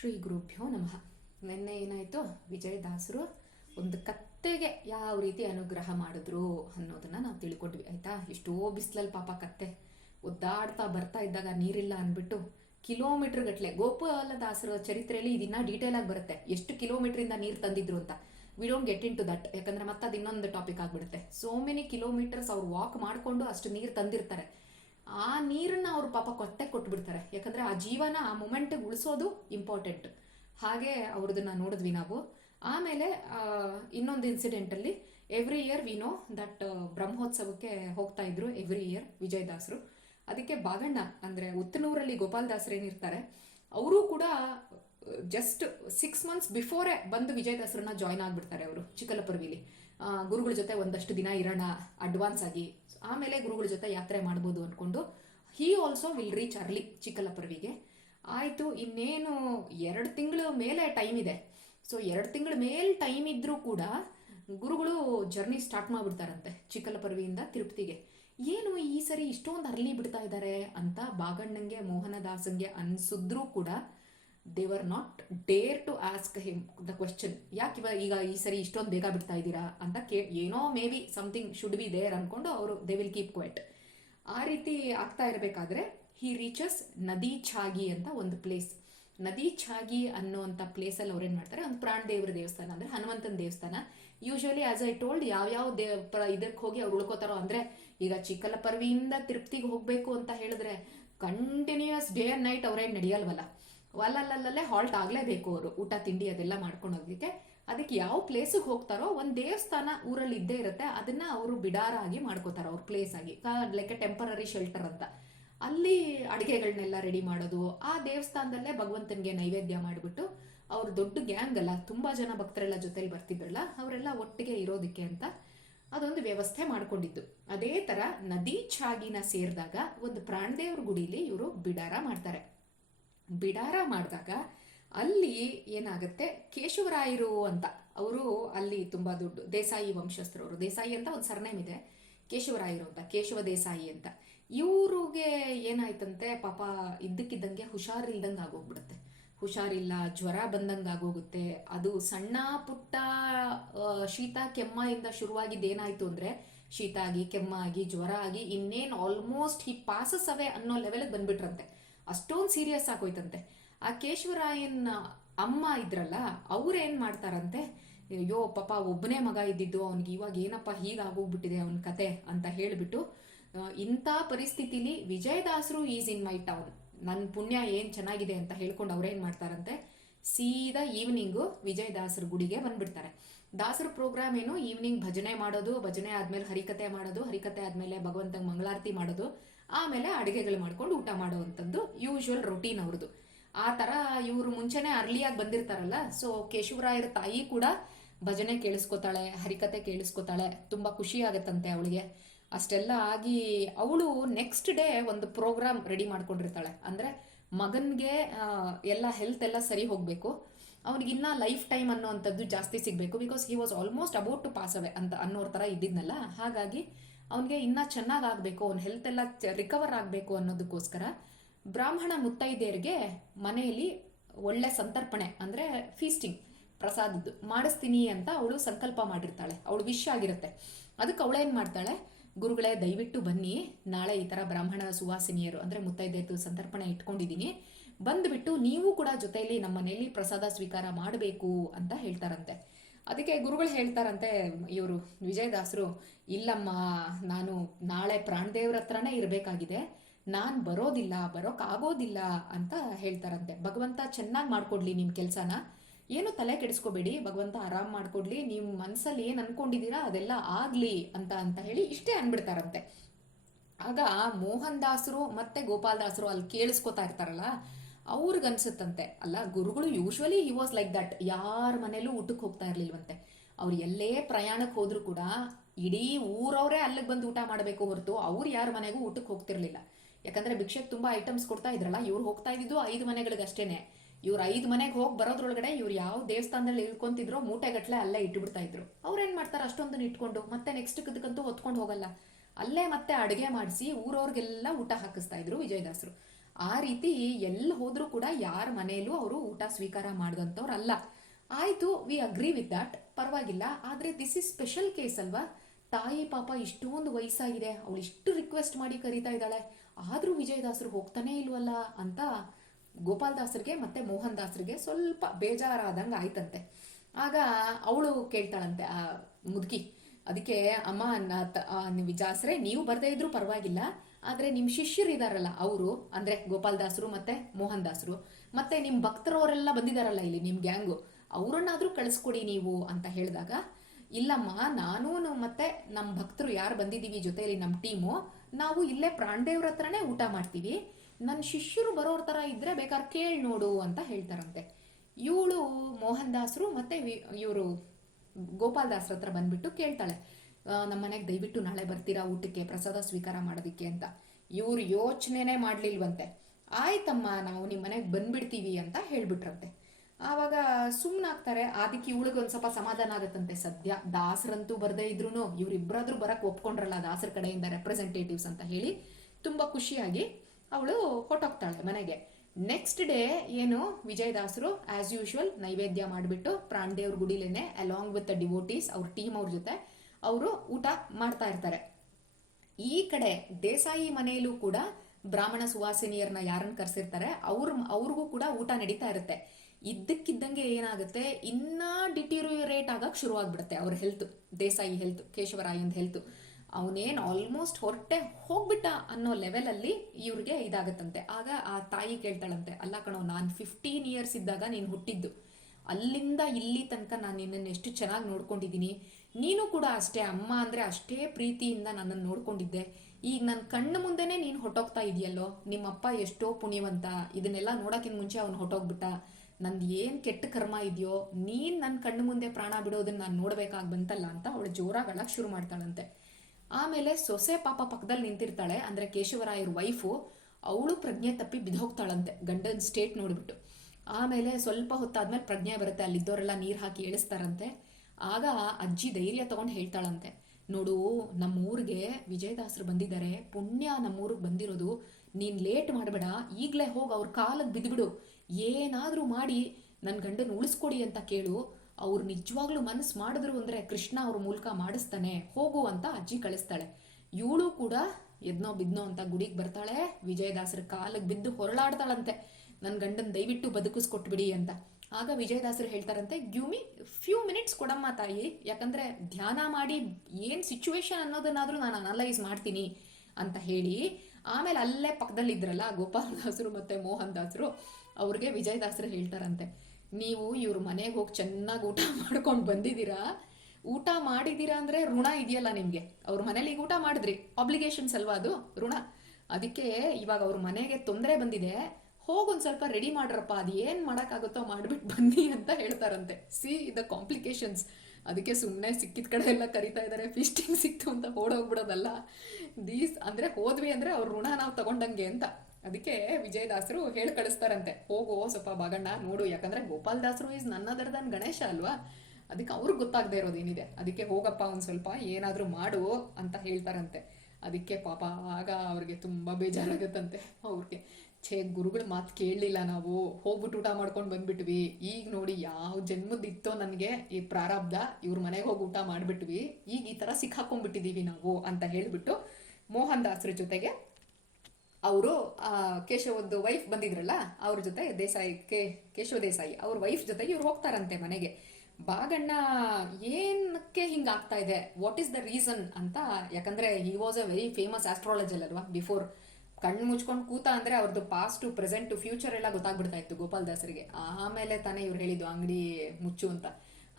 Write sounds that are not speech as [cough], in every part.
ಶ್ರೀ ಗುರುಭ್ಯೋ ನಮಃ. ನಿನ್ನೆ ಏನಾಯಿತು? ವಿಜಯದಾಸರು ಒಂದು ಕತ್ತೆಗೆ ಯಾವ ರೀತಿ ಅನುಗ್ರಹ ಮಾಡಿದ್ರು ಅನ್ನೋದನ್ನ ನಾವು ತಿಳ್ಕೊಂಡ್ವಿ, ಆಯಿತಾ? ಎಷ್ಟೋ ಬಿಸಿಲಲ್ಲಿ ಪಾಪ ಕತ್ತೆ. ಒದ್ದಾಡ್ತಾ ಬರ್ತಾ ಇದ್ದಾಗ ನೀರಿಲ್ಲ ಅಂದ್ಬಿಟ್ಟು ಕಿಲೋಮೀಟರ್ ಗೋಪಾಲ ಗೋಪಾಲದಾಸರ ಚರಿತ್ರೆಯಲ್ಲಿ ಇದನ್ನ ಡೀಟೇಲ್ ಆಗಿ ಬರುತ್ತೆ. ಎಷ್ಟು ಕಿಲೋಮೀಟ್ರಿಂದ ನೀರು ತಂದಿದ್ರು ಅಂತ. We don't get into that ಯಾಕಂದ್ರೆ ಮತ್ತೆ ಅದು ಇನ್ನೊಂದು ಟಾಪಿಕ್ ಆಗಿಬಿಡುತ್ತೆ. ಸೋ ಮೆನಿ ಕಿಲೋಮೀಟರ್ಸ್ ಅವ್ರು ವಾಕ್ ಮಾಡಿಕೊಂಡು ಅಷ್ಟು ನೀರು ತಂದಿರ್ತಾರೆ. ಆ ನೀರನ್ನ ಅವರು ಪಾಪ ಕೊಟ್ಟೆ ಕೊಟ್ಬಿಡ್ತಾರೆ. ಯಾಕಂದ್ರೆ ಆ ಜೀವನ ಆ ಮೊಮೆಂಟಿಗೆ ಉಳಿಸೋದು ಇಂಪಾರ್ಟೆಂಟ್ ಹಾಗೆ ಅವ್ರದನ್ನ ನೋಡಿದ್ವಿ ನಾವು. ಆಮೇಲೆ ಇನ್ನೊಂದು ಇನ್ನೊಂದು incidentally every year we know that ಬ್ರಹ್ಮೋತ್ಸವಕ್ಕೆ ಹೋಗ್ತಾ ಇದ್ರು ಎವ್ರಿ ಇಯರ್ ವಿಜಯದಾಸರು. ಅದಕ್ಕೆ ಬಾಗಣ್ಣ, ಅಂದ್ರೆ ಉತ್ತನೂರಲ್ಲಿ ಗೋಪಾಲದಾಸರು ಏನಿರ್ತಾರೆ, ಅವರು ಕೂಡ ಜಸ್ಟ್ ಸಿಕ್ಸ್ ಮಂತ್ಸ್ ಬಿಫೋರೇ ಬಂದು ವಿಜಯದಾಸರನ್ನ ಜಾಯ್ನ್ ಆಗ್ಬಿಡ್ತಾರೆ ಅವರು ಚಿಕ್ಕಲಪರ್ವಿಲಿ. ಗುರುಗಳ ಜೊತೆ ಒಂದಷ್ಟು ದಿನ ಇರೋಣ ಅಡ್ವಾನ್ಸ್ ಆಗಿ. ಆಮೇಲೆ ಗುರುಗಳ ಜೊತೆ ಯಾತ್ರೆ ಮಾಡ್ಬೋದು ಅಂದ್ಕೊಂಡು he also will reach early ಚಿಕ್ಕಲಪರ್ವಿಗೆ. ಆಯಿತು, ಇನ್ನೇನು ಎರಡು ತಿಂಗಳ ಮೇಲೆ ಟೈಮ್ ಇದೆ. ಸೊ ಎರಡು ತಿಂಗಳ ಮೇಲೆ ಟೈಮ್ ಇದ್ರೂ ಕೂಡ ಗುರುಗಳು ಜರ್ನಿ ಸ್ಟಾರ್ಟ್ ಮಾಡಿಬಿಡ್ತಾರಂತೆ ಚಿಕ್ಕಲಪರ್ವಿಯಿಂದ ತಿರುಪತಿಗೆ. ಏನು ಈ ಸರಿ ಇಷ್ಟೊಂದು ಅರ್ಲಿ ಬಿಡ್ತಾ ಇದ್ದಾರೆ ಅಂತ ಬಾಗಣ್ಣಂಗೆ, ಮೋಹನದಾಸಂಗೆ ಅನ್ಸಿದ್ರೂ ಕೂಡ they're not dare to ask him the question ಯಾಕೆ ಇವ ಈಗ ಈ ಸರಿ ಇಷ್ಟೊಂದು ಬೇಗ ಬಿಡ್ತಾ ಇದ್ದೀರಾ? ಅಂತ ಕೇ, ಏನೋ may be something should be there ಅಂದ್ಕೊಂಡು ಅವರು ದೇ ವಿಲ್ ಕೀಪ್ ಕ್ವೆಟ್ ಆ ರೀತಿ ಆಗ್ತಾ ಇರಬೇಕಾದ್ರೆ ಹಿ ರೀಚಸ್ ನದಿ ಛಾಗಿ ಅಂತ ಒಂದು ಪ್ಲೇಸ್ ನದಿ ಛಾಗಿ ಅನ್ನೋಂಥ ಪ್ಲೇಸಲ್ಲಿ ಅವ್ರೇನು ಮಾಡ್ತಾರೆ, ಒಂದು ಪ್ರಾಣ ದೇವರ ದೇವಸ್ಥಾನ, ಅಂದರೆ ಹನುಮಂತನ ದೇವಸ್ಥಾನ. ಯೂಶ್ವಲಿ ಆಸ್ ಐ ಟೋಲ್ಡ್ ಯಾವ್ಯಾವ ದೇವ ಇದಕ್ಕೆ ಹೋಗಿ ಅವ್ರು ಉಳ್ಕೋತಾರೋ, ಅಂದರೆ ಈಗ ಚಿಕ್ಕಲಪರ್ವಿಯಿಂದ ತಿರುಪ್ತಿಗೆ ಹೋಗಬೇಕು ಅಂತ ಹೇಳಿದ್ರೆ ಕಂಟಿನ್ಯೂಯಸ್ ಡೇ ಆ್ಯಂಡ್ ನೈಟ್ ಅವ್ರೇನು ನಡೆಯಲ್ವಲ್ಲ. ಅಲ್ಲಲ್ಲಲ್ಲೇ ಹಾಲ್ಟ್ ಆಗಲೇಬೇಕು ಅವರು. ಊಟ, ತಿಂಡಿ ಅದೆಲ್ಲ ಮಾಡ್ಕೊಂಡು ಹೋಗ್ಲಿಕ್ಕೆ. ಅದಕ್ಕೆ ಯಾವ ಪ್ಲೇಸಿಗೆ ಹೋಗ್ತಾರೋ ಒಂದು ದೇವಸ್ಥಾನ ಊರಲ್ಲಿ ಇದ್ದೇ ಇರುತ್ತೆ. ಅದನ್ನ ಅವರು ಬಿಡಾರ ಆಗಿ ಮಾಡ್ಕೋತಾರೆ ಅವ್ರ ಪ್ಲೇಸ್ ಆಗಿ. ಲೈಕ್ ಟೆಂಪರರಿ ಶೆಲ್ಟರ್ ಅಂತ. ಅಲ್ಲಿ ಅಡುಗೆಗಳನ್ನೆಲ್ಲ ರೆಡಿ ಮಾಡೋದು. ಆ ದೇವಸ್ಥಾನದಲ್ಲೇ ಭಗವಂತನಿಗೆ ನೈವೇದ್ಯ ಮಾಡಿಬಿಟ್ಟು ಅವ್ರು ದೊಡ್ಡ ಗ್ಯಾಂಗ್ ಅಲ್ಲ, ತುಂಬ ಜನ ಭಕ್ತರೆಲ್ಲ ಜೊತೆಲಿ ಬರ್ತಿದ್ರಲ್ಲ, ಅವರೆಲ್ಲ ಒಟ್ಟಿಗೆ ಇರೋದಕ್ಕೆ ಅಂತ ಅದೊಂದು ವ್ಯವಸ್ಥೆ ಮಾಡಿಕೊಂಡಿದ್ದು. ಅದೇ ಥರ ನದಿ ಛಾಗಿನ ಸೇರಿದಾಗ ಒಂದು ಪ್ರಾಣದೇವ್ರ ಗುಡಿಲಿ ಇವರು ಬಿಡಾರ ಮಾಡ್ತಾರೆ. ಬಿಡಾರ ಮಾಡಿದಾಗ ಅಲ್ಲಿ ಏನಾಗುತ್ತೆ? ಕೇಶವರಾಯರು ಅಂತ. ಅವರು ಅಲ್ಲಿ ತುಂಬಾ ದೊಡ್ಡ ದೇಸಾಯಿ ವಂಶಸ್ಥರವರು. ದೇಸಾಯಿ ಅಂತ ಒಂದು ಸರ್ನೇಮ್ ಇದೆ. ಕೇಶವರಾಯರು ಅಂತ, ಕೇಶವ ದೇಸಾಯಿ ಅಂತ. ಇವ್ರಿಗೆ ಏನಾಯ್ತಂತೆ? ಪಾಪ ಇದ್ದಕ್ಕಿದ್ದಂಗೆ ಹುಷಾರಿಲ್ದಂಗೆ ಆಗೋಗ್ಬಿಡುತ್ತೆ. ಹುಷಾರಿಲ್ಲ ಜ್ವರ ಬಂದಂಗೆ ಆಗೋಗುತ್ತೆ. ಅದು ಸಣ್ಣ ಪುಟ್ಟ ಶೀತ ಕೆಮ್ಮಿಂದ ಶುರುವಾಗಿದ್ದು ಏನಾಯ್ತು ಅಂದ್ರೆ ಶೀತ ಆಗಿ ಕೆಮ್ಮಾಗಿ ಜ್ವರ ಆಗಿ ಇನ್ನೇನು ಆಲ್ಮೋಸ್ಟ್ ಹಿ ಪಾಸಸ್ ಅವೇ ಅನ್ನೋ ಲೆವೆಲ್ಗೆ ಬಂದ್ಬಿಟ್ರಂತೆ. ಅಷ್ಟೊಂದು ಸೀರಿಯಸ್ ಆಗೋಯ್ತಂತೆ. ಆ ಕೇಶವರಾಯನ್ ಅಮ್ಮ ಇದ್ರಲ್ಲ ಅವ್ರೇನ್ ಮಾಡ್ತಾರಂತೆ? ಅಯ್ಯೋ ಪಾಪ ಒಬ್ಬನೇ ಮಗ ಇದ್ದಿದ್ದು, ಅವ್ನಿಗೆ ಇವಾಗ ಏನಪ್ಪ ಹೀಗಾಗೋಗ್ಬಿಟ್ಟಿದೆ ಅವನ ಕತೆ ಅಂತ ಹೇಳಿಬಿಟ್ಟು ಇಂಥ ಪರಿಸ್ಥಿತಿಲಿ ವಿಜಯದಾಸರು ಈಸ್ ಇನ್ ಮೈ ಟೌನ್. ನನ್ನ ಪುಣ್ಯ ಏನು ಚೆನ್ನಾಗಿದೆ ಅಂತ ಹೇಳ್ಕೊಂಡು ಅವ್ರೇನು ಮಾಡ್ತಾರಂತೆ? ಸೀದಾ ಈವ್ನಿಂಗು ವಿಜಯದಾಸರ ಗುಡಿಗೆ ಬಂದ್ಬಿಡ್ತಾರೆ. ದಾಸರ ಪ್ರೋಗ್ರಾಮ್ ಏನು? ಈವ್ನಿಂಗ್ ಭಜನೆ ಮಾಡೋದು, ಭಜನೆ ಆದ್ಮೇಲೆ ಹರಿಕತೆ ಮಾಡೋದು, ಹರಿಕತೆ ಆದ್ಮೇಲೆ ಭಗವಂತಂಗೆ ಮಂಗಳಾರತಿ ಮಾಡೋದು, ಆಮೇಲೆ ಅಡುಗೆಗಳು ಮಾಡ್ಕೊಂಡು ಊಟ ಮಾಡುವಂಥದ್ದು ಯೂಶುವಲ್ ರೊಟೀನ್ ಅವ್ರದ್ದು ಆ ತರ ಇವರು ಮುಂಚೆನೆ ಅರ್ಲಿಯಾಗಿ ಬಂದಿರ್ತಾರಲ್ಲ ಸೊ ಕೇಶವರಾಯರ ತಾಯಿ ಕೂಡ ಭಜನೆ ಕೇಳಿಸ್ಕೊತಾಳೆ, ಹರಿಕತೆ ಕೇಳಿಸ್ಕೊತಾಳೆ, ತುಂಬಾ ಖುಷಿ ಆಗತ್ತಂತೆ ಅವಳಿಗೆ. ಅಷ್ಟೆಲ್ಲ ಆಗಿ ಅವಳು ನೆಕ್ಸ್ಟ್ ಡೇ ಒಂದು ಪ್ರೋಗ್ರಾಮ್ ರೆಡಿ ಮಾಡ್ಕೊಂಡಿರ್ತಾಳೆ. ಅಂದ್ರೆ ಮಗನಿಗೆ ಎಲ್ಲ ಹೆಲ್ತ್ ಎಲ್ಲ ಸರಿ ಹೋಗ್ಬೇಕು. ಅವ್ನಿಗೆ ಇನ್ನ ಲೈಫ್ ಟೈಮ್ ಅನ್ನೋವಂಥದ್ದು ಜಾಸ್ತಿ ಸಿಗಬೇಕು because he was almost about to pass away ಅಂತ ಅನ್ನೋರ್ ಥರ ಇದ್ದಿದ್ನಲ್ಲ? ಹಾಗಾಗಿ ಅವನಿಗೆ ಇನ್ನ ಚೆನ್ನಾಗಾಗಬೇಕು, ಅವ್ನ ಹೆಲ್ತ್ ಎಲ್ಲ ರಿಕವರ್ ಆಗಬೇಕು ಅನ್ನೋದಕ್ಕೋಸ್ಕರ ಬ್ರಾಹ್ಮಣ ಮುತ್ತೈದೆಯರಿಗೆ ಮನೆಯಲ್ಲಿ ಒಳ್ಳೆ ಸಂತರ್ಪಣೆ ಅಂದ್ರೆ ಫೀಸ್ಟಿಂಗ್ ಪ್ರಸಾದದ್ದು. ಮಾಡಿಸ್ತೀನಿ ಅಂತ ಅವಳು ಸಂಕಲ್ಪ ಮಾಡಿರ್ತಾಳೆ. ಅವಳು ವಿಶ್ ಆಗಿರುತ್ತೆ. ಅದಕ್ಕೆ ಅವಳೇನ್ ಮಾಡ್ತಾಳೆ? ಗುರುಗಳೇ ದಯವಿಟ್ಟು ಬನ್ನಿ. ನಾಳೆ ಈ ತರ ಬ್ರಾಹ್ಮಣ ಸುವಾಸಿನಿಯರು ಅಂದ್ರೆ ಮುತ್ತೈದೆಯದು ಸಂತರ್ಪಣೆ ಇಟ್ಕೊಂಡಿದ್ದೀನಿ ಬಂದ್ಬಿಟ್ಟು ನೀವು ಕೂಡ ಜೊತೆಯಲ್ಲಿ ನಮ್ಮ ಮನೆಯಲ್ಲಿ ಪ್ರಸಾದ ಸ್ವೀಕಾರ ಮಾಡಬೇಕು ಅಂತ ಹೇಳ್ತಾರಂತೆ. ಅದಕ್ಕೆ ಗುರುಗಳು ಹೇಳ್ತಾರಂತೆ, ಇವರು ವಿಜಯದಾಸರು, ಇಲ್ಲಮ್ಮ, ನಾನು ನಾಳೆ ಪ್ರಾಣದೇವ್ರ ಹತ್ರನೇ ಇರಬೇಕಾಗಿದೆ. ನಾನು ಬರೋದಿಲ್ಲ ಬರೋಕ್ಕಾಗೋದಿಲ್ಲ ಅಂತ ಹೇಳ್ತಾರಂತೆ. ಭಗವಂತ ಚೆನ್ನಾಗಿ ಮಾಡ್ಕೊಡ್ಲಿ ನಿಮ್ಮ ಕೆಲಸನ. ಏನು ತಲೆ ಕೆಡಿಸ್ಕೋಬೇಡಿ. ಭಗವಂತ ಆರಾಮ್ ಮಾಡ್ಕೊಡ್ಲಿ. ನೀವು ಮನಸ್ಸಲ್ಲಿ ಏನು ಅನ್ಕೊಂಡಿದ್ದೀರಾ ಅದೆಲ್ಲ ಆಗ್ಲಿ ಅಂತ ಅಂತ ಹೇಳಿ ಇಷ್ಟೇ ಅನ್ಬಿಡ್ತಾರಂತೆ. ಆಗ ಮೋಹನ್ ದಾಸರು ಮತ್ತೆ ಗೋಪಾಲ್ ದಾಸರು ಅಲ್ಲಿ ಕೇಳಿಸ್ಕೊತಾ ಇರ್ತಾರಲ್ಲ ಅವ್ರಿಗೆ ಅನ್ಸುತ್ತಂತೆ ಅಲ್ಲ, ಗುರುಗಳು usually he was like that ಯಾರ ಮನೇಲೂ ಊಟಕ್ಕೆ ಹೋಗ್ತಾ ಇರ್ಲಿಲ್ವಂತೆ. ಅವ್ರು ಎಲ್ಲೇ ಪ್ರಯಾಣಕ್ಕೆ ಹೋದ್ರು ಕೂಡ ಇಡೀ ಊರವರೇ ಅಲ್ಲಿಗೆ ಬಂದು ಊಟ ಮಾಡಬೇಕು ಹೊರತು ಅವ್ರು ಯಾರ ಮನೆಗೂ ಊಟಕ್ಕೆ ಹೋಗ್ತಿರ್ಲಿಲ್ಲ. ಯಾಕಂದ್ರೆ ಭಿಕ್ಷೆಗೆ ತುಂಬಾ ಐಟಮ್ಸ್ ಕೊಡ್ತಾ ಇದ್ರಲ್ಲ, ಇವ್ರು ಹೋಗ್ತಾ ಇದ್ದಿದ್ದು ಐದು ಮನೆಗಳಿಗೆ ಅಷ್ಟೇನೆ ಇವ್ರು ಐದು ಮನೆಗೆ ಹೋಗಿ ಬರೋದ್ರೊಳಗಡೆ ಇವ್ರು ಯಾವ ದೇವಸ್ಥಾನದಲ್ಲಿ ಇಳ್ಕೊಂತಿದ್ರು ಮೂಟೆಗಟ್ಲೆ ಅಲ್ಲೇ ಇಟ್ಟುಬಿಡ್ತಾ ಇದ್ರು. ಅವ್ರೇನ್ ಮಾಡ್ತಾರೆ? ಅಷ್ಟೊಂದನ್ನ ಇಟ್ಕೊಂಡು ಮತ್ತೆ ನೆಕ್ಸ್ಟ್ ಕದಕ್ಕಂತೂ ಹೊತ್ಕೊಂಡು ಹೋಗಲ್ಲ. ಅಲ್ಲೇ ಮತ್ತೆ ಅಡುಗೆ ಮಾಡಿಸಿ ಊರವ್ರಿಗೆಲ್ಲ ಊಟ ಹಾಕಿಸ್ತಾ ಇದ್ರು ವಿಜಯದಾಸರು. ಆ ರೀತಿ ಎಲ್ಲಿ ಹೋದರೂ ಕೂಡ ಯಾರ ಮನೆಯಲ್ಲೂ ಅವರು ಊಟ ಸ್ವೀಕಾರ ಮಾಡಿದಂಥವ್ರು ಅಲ್ಲ ಆಯ್ತು ವಿ ಅಗ್ರಿ ವಿತ್ ದಟ್ ಪರವಾಗಿಲ್ಲ. ಆದ್ರೆ ದಿಸ್ ಇಸ್ ಸ್ಪೆಷಲ್ ಕೇಸ್ ಅಲ್ವಾ? ತಾಯಿ ಪಾಪ ಇಷ್ಟೊಂದು ವಯಸ್ಸಾಗಿದೆ. ಅವಳು ಇಷ್ಟು ರಿಕ್ವೆಸ್ಟ್ ಮಾಡಿ ಕರೀತಾ ಇದ್ದಾಳೆ. ಆದ್ರೂ ವಿಜಯದಾಸರು ಹೋಗ್ತಾನೆ ಇಲ್ವಲ್ಲ ಅಂತ ಗೋಪಾಲ್ ದಾಸರಿಗೆ ಮತ್ತೆ ಮೋಹನ್ ದಾಸರಿಗೆ ಸ್ವಲ್ಪ ಬೇಜಾರಾದಂಗೆ ಆಯ್ತಂತೆ. ಆಗ ಅವಳು ಕೇಳ್ತಾಳಂತೆ, ಆ, ಮುದುಕಿ, ಅದಕ್ಕೆ ಅಮ್ಮ ಬರದೇ ನೀವು ಬರ್ದೇ ಇದ್ರೂ ಪರವಾಗಿಲ್ಲ. ಆದ್ರೆ ನಿಮ್ಮ ಶಿಷ್ಯರು ಇದಾರಲ್ಲ ಅವರು, ಅಂದರೆ ಗೋಪಾಲ್ ದಾಸರು ಮತ್ತು ಮೋಹನ್ ದಾಸರು, ಮತ್ತೆ ನಿಮ್ಮ ಭಕ್ತರವರೆಲ್ಲ ಬಂದಿದ್ದಾರಲ್ಲ ಇಲ್ಲಿ ನಿಮ್ಮ ಗ್ಯಾಂಗು ಅವರನ್ನಾದರೂ ಕಳಿಸ್ಕೊಡಿ ನೀವು ಅಂತ ಹೇಳಿದಾಗ, ಇಲ್ಲಮ್ಮ, ನಾನು ಮತ್ತೆ ನಮ್ಮ ಭಕ್ತರು ಯಾರು ಬಂದಿದ್ದೀವಿ ಜೊತೆಯಲ್ಲಿ ನಮ್ಮ ಟೀಮು ನಾವು ಇಲ್ಲೇ ಪ್ರಾಣದೇವ್ರ ಹತ್ರನೇ ಊಟ ಮಾಡ್ತೀವಿ ನನ್ನ ಶಿಷ್ಯರು ಬರೋರ ಥರ ಇದ್ದರೆ ಬೇಕಾದ್ರೆ ಕೇಳಿ ನೋಡು ಅಂತ ಹೇಳ್ತಾರಂತೆ. ಇವಳು ಮೋಹನ್ ದಾಸರು ಮತ್ತು ಇವರು ಗೋಪಾಲ್ ದಾಸ್ರ ಹತ್ರ ಬಂದ್ಬಿಟ್ಟು ಕೇಳ್ತಾಳೆ. ನಮ್ಮ ಮನೆಗೆ ದಯವಿಟ್ಟು ನಾಳೆ ಬರ್ತೀರಾ ಊಟಕ್ಕೆ, ಪ್ರಸಾದ ಸ್ವೀಕಾರ ಮಾಡೋದಕ್ಕೆ ಅಂತ. ಇವ್ರು ಯೋಚನೆನೇ ಮಾಡಲಿಲ್ವಂತೆ. ಆಯ್ತಮ್ಮ, ನಾವು ನಿಮ್ಮ ಮನೆಗೆ ಬಂದ್ಬಿಡ್ತೀವಿ ಅಂತ ಹೇಳ್ಬಿಟ್ರಂತೆ. ಆವಾಗ ಸುಮ್ಮನಾಗ್ತಾರೆ ಅದಕ್ಕೆ ಇವಳಿಗೆ ಒಂದು ಸ್ವಲ್ಪ ಸಮಾಧಾನ ಆಗತ್ತಂತೆ. ಸದ್ಯ ದಾಸರಂತೂ ಬರದೇ ಇದ್ರು ಇವ್ರಿಬ್ರಾದ್ರೂ ಬರಕ್ಕೆ ಒಪ್ಕೊಂಡ್ರಲ್ಲ ದಾಸರ ಕಡೆಯಿಂದ ರೆಪ್ರೆಸೆಂಟೇಟಿವ್ಸ್ ಅಂತ ಹೇಳಿ ತುಂಬ ಖುಷಿಯಾಗಿ ಅವಳು ಹೊಟ್ಟೋಗ್ತಾಳೆ ಮನೆಗೆ. ನೆಕ್ಸ್ಟ್ ಡೇ ಏನು ವಿಜಯದಾಸರು ಆಸ್ ಯೂಶುವಲ್ ನೈವೇದ್ಯ ಮಾಡಿಬಿಟ್ಟು ಪ್ರಾಣದೇವ್ರ ಗುಡಿಲೇನೆ ಅಲಾಂಗ್ ವಿತ್ ದ ಡಿವೋಟೀಸ್ ಅವ್ರ ಟೀಮ್ ಅವ್ರ ಜೊತೆ ಅವರು ಊಟ ಮಾಡ್ತಾ ಇರ್ತಾರೆ. ಈ ಕಡೆ ದೇಸಾಯಿ ಮನೆಯಲ್ಲೂ ಕೂಡ ಬ್ರಾಹ್ಮಣ ಸುವಾಸಿನಿಯರನ್ನ ಯಾರನ್ನ ಕರೆಸಿರ್ತಾರೆ, ಅವ್ರ ಅವ್ರಿಗೂ ಕೂಡ ಊಟ ನಡೀತಾ ಇರುತ್ತೆ. ಇದ್ದಕ್ಕಿದ್ದಂಗೆ ಏನಾಗುತ್ತೆ, ಇನ್ನ ಡಿಟೀರಿಯರೇಟ್ ಆಗಕ್ ಶುರು ಆಗ್ಬಿಡುತ್ತೆ ಅವ್ರ ಹೆಲ್ತ್ ದೇಸಾಯಿ ಹೆಲ್ತ್ ಕೇಶವರಾಯಿಂದ ಹೆಲ್ತ್ ಅವನೇನ್ ಆಲ್ಮೋಸ್ಟ್ ಹೊರಟೆ ಹೋಗ್ಬಿಟ್ಟ ಅನ್ನೋ ಲೆವೆಲಲ್ಲಿ ಇವ್ರಿಗೆ ಇದಾಗತ್ತಂತೆ. ಆಗ ಆ ತಾಯಿ ಕೇಳ್ತಾಳಂತೆ, ಅಲ್ಲ ಕಣೋ, ನಾನು ಫಿಫ್ಟೀನ್ ಇಯರ್ಸ್ ಇದ್ದಾಗ ನೀನು ಹುಟ್ಟಿದ್ದು. ಅಲ್ಲಿಂದ ಇಲ್ಲಿ ತನಕ ನಾನು ನಿನ್ನನ್ನು ಎಷ್ಟು ಚೆನ್ನಾಗಿ ನೋಡ್ಕೊಂಡಿದ್ದೀನಿ ನೀನು ಕೂಡ ಅಷ್ಟೇ ಅಮ್ಮ ಅಂದರೆ ಅಷ್ಟೇ ಪ್ರೀತಿಯಿಂದ ನನ್ನನ್ನು ನೋಡ್ಕೊಂಡಿದ್ದೆ. ಈಗ ನನ್ನ ಕಣ್ಣು ಮುಂದೆನೇ ನೀನು ಹೊಟ್ಟೋಗ್ತಾ ಇದೆಯಲ್ಲೋ? ನಿಮ್ಮಪ್ಪ ಎಷ್ಟೋ ಪುಣ್ಯವಂತ. ಇದನ್ನೆಲ್ಲ ನೋಡೋಕ್ಕಿಂತ ಮುಂಚೆ ಅವ್ನು ಹೊಟ್ಟೋಗ್ಬಿಟ್ಟ ನಂದು ಏನು ಕೆಟ್ಟ ಕರ್ಮ ಇದೆಯೋ? ನೀನು ನನ್ನ ಕಣ್ಣು ಮುಂದೆ ಪ್ರಾಣ ಬಿಡೋದನ್ನ ನಾನು ನೋಡಬೇಕಾಗಿ ಬಂತಲ್ಲ ಅಂತ ಅವಳು ಜೋರಾಗಿ ಅಳಕ್ ಶುರು ಮಾಡ್ತಾಳಂತೆ. ಆಮೇಲೆ ಸೊಸೆ ಪಾಪ ಪಕ್ಕದಲ್ಲಿ ನಿಂತಿರ್ತಾಳೆ ಅಂದ್ರೆ ಕೇಶವರಾಯರ ವೈಫು. ಅವಳು ಪ್ರಜ್ಞೆ ತಪ್ಪಿ ಬಿದ್ದೋಗ್ತಾಳಂತೆ ಗಂಡನ ಸ್ಟೇಟ್ ನೋಡಿಬಿಟ್ಟು. ಆಮೇಲೆ ಸ್ವಲ್ಪ ಹೊತ್ತಾದ್ಮೇಲೆ ಪ್ರಜ್ಞೆ ಬರುತ್ತೆ ಅಲ್ಲಿದ್ದವರೆಲ್ಲ ನೀರು ಹಾಕಿ ಇಳಿಸ್ತಾರಂತೆ ಆಗ ಅಜ್ಜಿ ಧೈರ್ಯ ತಗೊಂಡು ಹೇಳ್ತಾಳಂತೆ. ನೋಡು, ನಮ್ಮೂರಿಗೆ ವಿಜಯದಾಸರು ಬಂದಿದ್ದಾರೆ. ಪುಣ್ಯ ನಮ್ಮೂರಿಗೆ ಬಂದಿರೋದು. ನೀನ್ ಲೇಟ್ ಮಾಡಬೇಡ. ಈಗಲೇ ಹೋಗಿ ಅವ್ರ ಕಾಲಕ್ಕೆ ಬಿದ್ದುಬಿಡು ಏನಾದರೂ ಮಾಡಿ ನನ್ನ ಗಂಡನ ಉಳಿಸ್ಕೊಡಿ ಅಂತ ಕೇಳು. ಅವ್ರು ನಿಜವಾಗ್ಲೂ ಮನಸ್ಸು ಮಾಡಿದ್ರು ಅಂದ್ರೆ ಕೃಷ್ಣ ಅವ್ರ ಮೂಲಕ ಮಾಡಿಸ್ತಾನೆ. ಹೋಗು ಅಂತ ಅಜ್ಜಿ ಕಳಿಸ್ತಾಳೆ. ಇವಳು ಕೂಡ ಎದ್ನೋ ಬಿದ್ನೋ ಅಂತ ಗುಡಿಗೆ ಬರ್ತಾಳೆ. ವಿಜಯದಾಸರ ಕಾಲಕ್ಕೆ ಬಿದ್ದು ಹೊರಳಾಡ್ತಾಳಂತೆ. ನನ್ನ ಗಂಡನ್ ದಯವಿಟ್ಟು ಬದುಕಿಸ್ಕೊಟ್ಬಿಡಿ ಅಂತ. ಆಗ ವಿಜಯದಾಸರು ಹೇಳ್ತಾರಂತೆ ಮಿ ಫ್ಯೂ ಮಿನಿಟ್ಸ್ ಕೊಡಮ್ಮ ತಾಯಿ. ಯಾಕಂದ್ರೆ ಧ್ಯಾನ ಮಾಡಿ ಏನ್ ಸಿಚುವೇಶನ್ ಅನ್ನೋದನ್ನಾದ್ರೂ ನಾನು ಅನಲೈಸ್ ಮಾಡ್ತೀನಿ, ಅಂತ ಹೇಳಿ, ಆಮೇಲೆ ಅಲ್ಲೇ ಪಕ್ಕದಲ್ಲಿ ಇದ್ರಲ್ಲ ಗೋಪಾಲ್ ದಾಸರು ಮತ್ತೆ ಮೋಹನ್ ದಾಸರು ಅವ್ರಿಗೆ ವಿಜಯದಾಸರು ಹೇಳ್ತಾರಂತೆ, ನೀವು ಇವ್ರ ಮನೆಗೆ ಹೋಗಿ ಚೆನ್ನಾಗಿ ಊಟ [laughs] ಮಾಡ್ಕೊಂಡು ಬಂದಿದ್ದೀರಾ? ಊಟ ಮಾಡಿದ್ದೀರಾ ಅಂದ್ರೆ ಋಣ ಇದೆಯಲ್ಲ ನಿಮ್ಗೆ. ಅವ್ರ ಮನೇಲಿ ಊಟ ಮಾಡಿದ್ರಿ. ಆಬ್ಲಿಗೇಷನ್ಸ್ ಅಲ್ವಾ ಅದು? ಋಣ. ಅದಕ್ಕೆ ಇವಾಗ ಅವ್ರ ಮನೆಗೆ ತೊಂದರೆ ಬಂದಿದೆ. ಹೋಗೊಂದ್ ಸ್ವಲ್ಪ ರೆಡಿ ಮಾಡ್ರಪ್ಪ, ಅದು ಏನ್ ಮಾಡೋಕ್ಕಾಗುತ್ತೋ ಮಾಡ್ಬಿಟ್ಟು ಬನ್ನಿ ಅಂತ ಹೇಳ್ತಾರಂತೆ. ಸಿ ದ ಕಾಂಪ್ಲಿಕೇಶನ್ಸ್ ಅದಕ್ಕೆ ಸುಮ್ಮನೆ ಸಿಕ್ಕಿದ ಕಡೆ ಎಲ್ಲ ಕರಿತಾ ಇದ್ದಾರೆ ಫಿಸ್ಟಿಂಗ್ ಸಿಕ್ತು ಅಂತ ಓಡೋಗ್ಬಿಡೋದಲ್ಲ. ದೀಸ್ ಅಂದ್ರೆ ಹೋದ್ವಿ ಅಂದ್ರೆ ಅವ್ರ ಋಣ ನಾವು ತಗೊಂಡಂಗೆ ಅಂತ. ಅದಕ್ಕೆ ವಿಜಯದಾಸರು ಹೇಳಿ ಕಳಿಸ್ತಾರಂತೆ. ಹೋಗೋ ಸ್ವಲ್ಪ ಬಾಗಣ್ಣ ನೋಡು, ಯಾಕಂದ್ರೆ ಗೋಪಾಲ್ ದಾಸರು ಇಸ್ ನನ್ನ ದರ್ದನ್ ಗಣೇಶ ಅಲ್ವಾ? ಅದಕ್ಕೆ ಅವ್ರಿಗೆ ಗೊತ್ತಾಗದೆ ಇರೋದೇನಿದೆ. ಅದಕ್ಕೆ ಹೋಗಪ್ಪ ಒಂದ್ ಸ್ವಲ್ಪ, ಏನಾದರೂ ಮಾಡು ಅಂತ ಹೇಳ್ತಾರಂತೆ. ಅದಕ್ಕೆ ಪಾಪ ಆಗ ಅವ್ರಿಗೆ ತುಂಬಾ ಬೇಜಾರಾಗತ್ತಂತೆ ಅವ್ರಿಗೆ. ಛೇ, ಗುರುಗಳ ಮಾತು ಕೇಳಲಿಲ್ಲ ನಾವು. ಹೋಗ್ಬಿಟ್ಟು ಊಟ ಮಾಡ್ಕೊಂಡು ಬಂದ್ಬಿಟ್ವಿ. ಈಗ ನೋಡಿ ಯಾವ ಜನ್ಮದಿತ್ತೋ ನನಗೆ ಈ ಪ್ರಾರಬ್ಧ. ಇವ್ರ ಮನೆಗೆ ಹೋಗಿ ಊಟ ಮಾಡಿಬಿಟ್ವಿ. ಈಗ ಈ ಥರ ಸಿಕ್ಕಾಕೊಂಡ್ಬಿಟ್ಟಿದ್ದೀವಿ ನಾವು ಅಂತ ಹೇಳಿಬಿಟ್ಟು ಮೋಹನ್ ದಾಸ್ರ ಜೊತೆಗೆ ಅವರು ಕೇಶವದ್ದು ವೈಫ್ ಬಂದಿದ್ರಲ್ಲ, ಅವ್ರ ಜೊತೆ ದೇಸಾಯಿ, ಕೆ, ಕೇಶವ ದೇಸಾಯಿ, ಅವ್ರ ವೈಫ್ ಜೊತೆಗೆ ಇವ್ರು ಹೋಗ್ತಾರಂತೆ ಮನೆಗೆ. ಬಾಗಣ್ಣ ಏನಕ್ಕೆ ಹಿಂಗಾಗ್ತಾ ಇದೆ? ವಾಟ್ ಈಸ್ ದ ರೀಸನ್ ಅಂತ, ಯಾಕಂದ್ರೆ he was a very famous astrologer ಅಲ್ವಾ ಬಿಫೋರ್ ಕಣ್ಣು ಮುಚ್ಕೊಂಡು ಕೂತ ಅಂದ್ರೆ ಅವ್ರದ್ದು ಪಾಸ್ಟ್ ಪ್ರೆಸೆಂಟ್ ಫ್ಯೂಚರ್ ಎಲ್ಲ ಗೊತ್ತಾಗ್ಬಿಡ್ತಾ ಇತ್ತು ಗೋಪಾಲ್ ದಾಸರಿಗೆ. ಆಮೇಲೆ ತಾನೇ ಇವ್ರು ಹೇಳಿದ್ದು ಅಂಗಡಿ ಮುಚ್ಚು ಅಂತ.